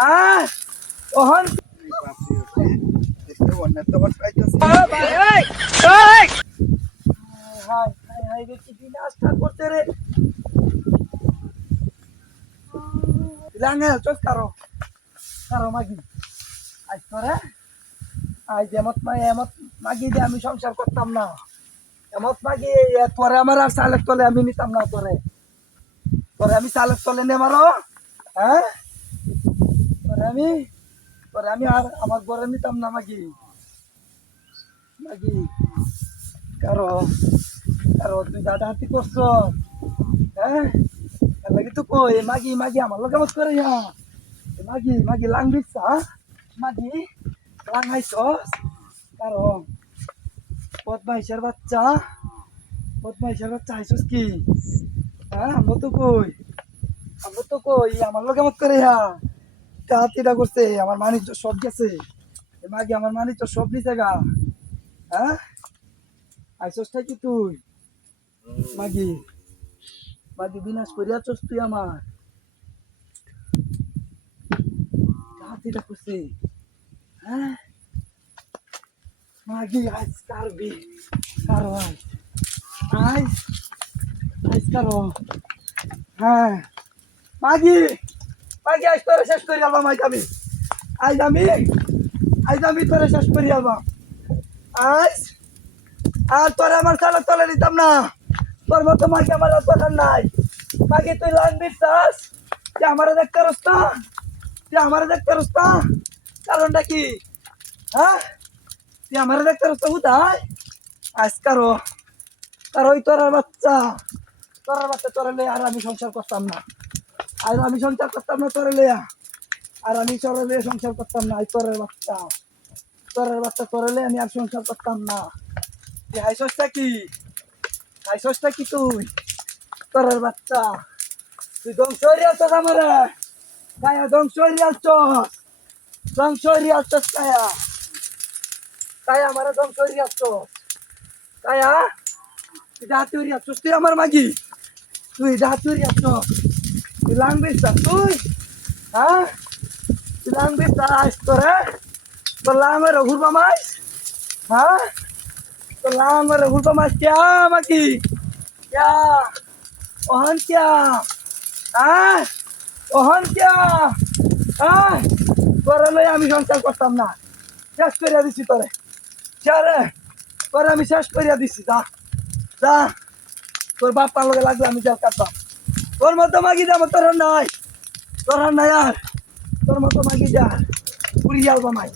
হ্যাঁ ওহন নাস্তা করতে রে চোখ কারো কারো মাগি আজ করে আজ এমত মাগি দিয়ে আমি সংসার করতাম না এমত মাগি তোরে আমার আর চালের তলে আমি নিতাম না তোরে তোরে আমি চালের তলে নে মারো হ্যাঁ তোরে আমি আর আমার ঘরে নিতাম না মাগি মাগি কারো কারো তুই দাদা হাতি করছ হ্যাঁ লাগে তো কই মাগি মাগি আমার লোক মত করে মাগি মাগি লাং দিছা মাগি লাং হাইছস কারো বদমাইশের বাচ্চা হাইছস কি হ্যাঁ আমরা তো কই আমার লোক মত করে হাতিটা করছে আমার মানিক সব গেছে মাগি আমার মানিক তো সব নিছে গা হ্যাঁ আইসসটা কি তুই মাগি মাগি বিনাশ করিয়াছস তুই আমার হাতিটা করছে হ্যাঁ মাগি আজ কারবি কারো আজ আজ কারো হ্যাঁ মাগি মাগি আজ তোরে শেষ করি আলবাম আজ আমি তোরে শেষ করি আলবাম আজ আর তোরে আমার চালের তলে নিতাম না তোর মতো মাকে আমার দরকার নাই মাকে তুই লাগবি চাস তুই আমারে দেখতে রস্তা কারণটা কি হ্যাঁ তুই আমারে দেখতে রস্তা কোথায় আজ কারো ওই তোর বাচ্চা তোরে লইয়া আর আমি সংসার করতাম না তোরে লইয়া আর আমি তোরে লইয়া সংসার করতাম না তোরের বাচ্চা তোরে লইয়া আমি আর সংসার করতাম না তুই হাইসসটা কি তুই তোরের বাচ্চা তুই ধ্বংস হয়ে আসছস আমারে কায়া ধ্বংস হয়ে আসছস কায়া আমারে ধ্বংস হয়ে আসছস কায়া তুই ডাহাতি হয়ে আসছস তুই আমার মাগি তুই ডাহাতি হয়ে আসছস তুই লাংবিস তুই হ্যাঁ তুই লাংবিস তোরে তোর লাঙের ঘুরবা মাস হ্যাঁ তোর লাঙের ঘুরবা মাস क्या মাগি क्या ओहन क्या ओहन क्या তোরে লই আমি সংসার করতাম না শেষ করিয়া দিছি তোরে আমি শেষ করিয়া দিছি যা তোর বাপার লগে লাগলে আমি জেল কাটতাম তোর মতো মাগি যাবো তোর নাই আর তোর মতো মাগি যা পুরি যাবো মাই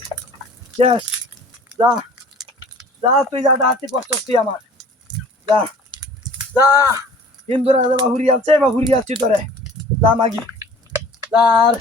শেষ যা তুই যা ডাহাতি করছস তুই আমার যা হিন্দুরা ঘুরি আসছে বা ঘুরি আসছি তোরে যা মাগি যা আর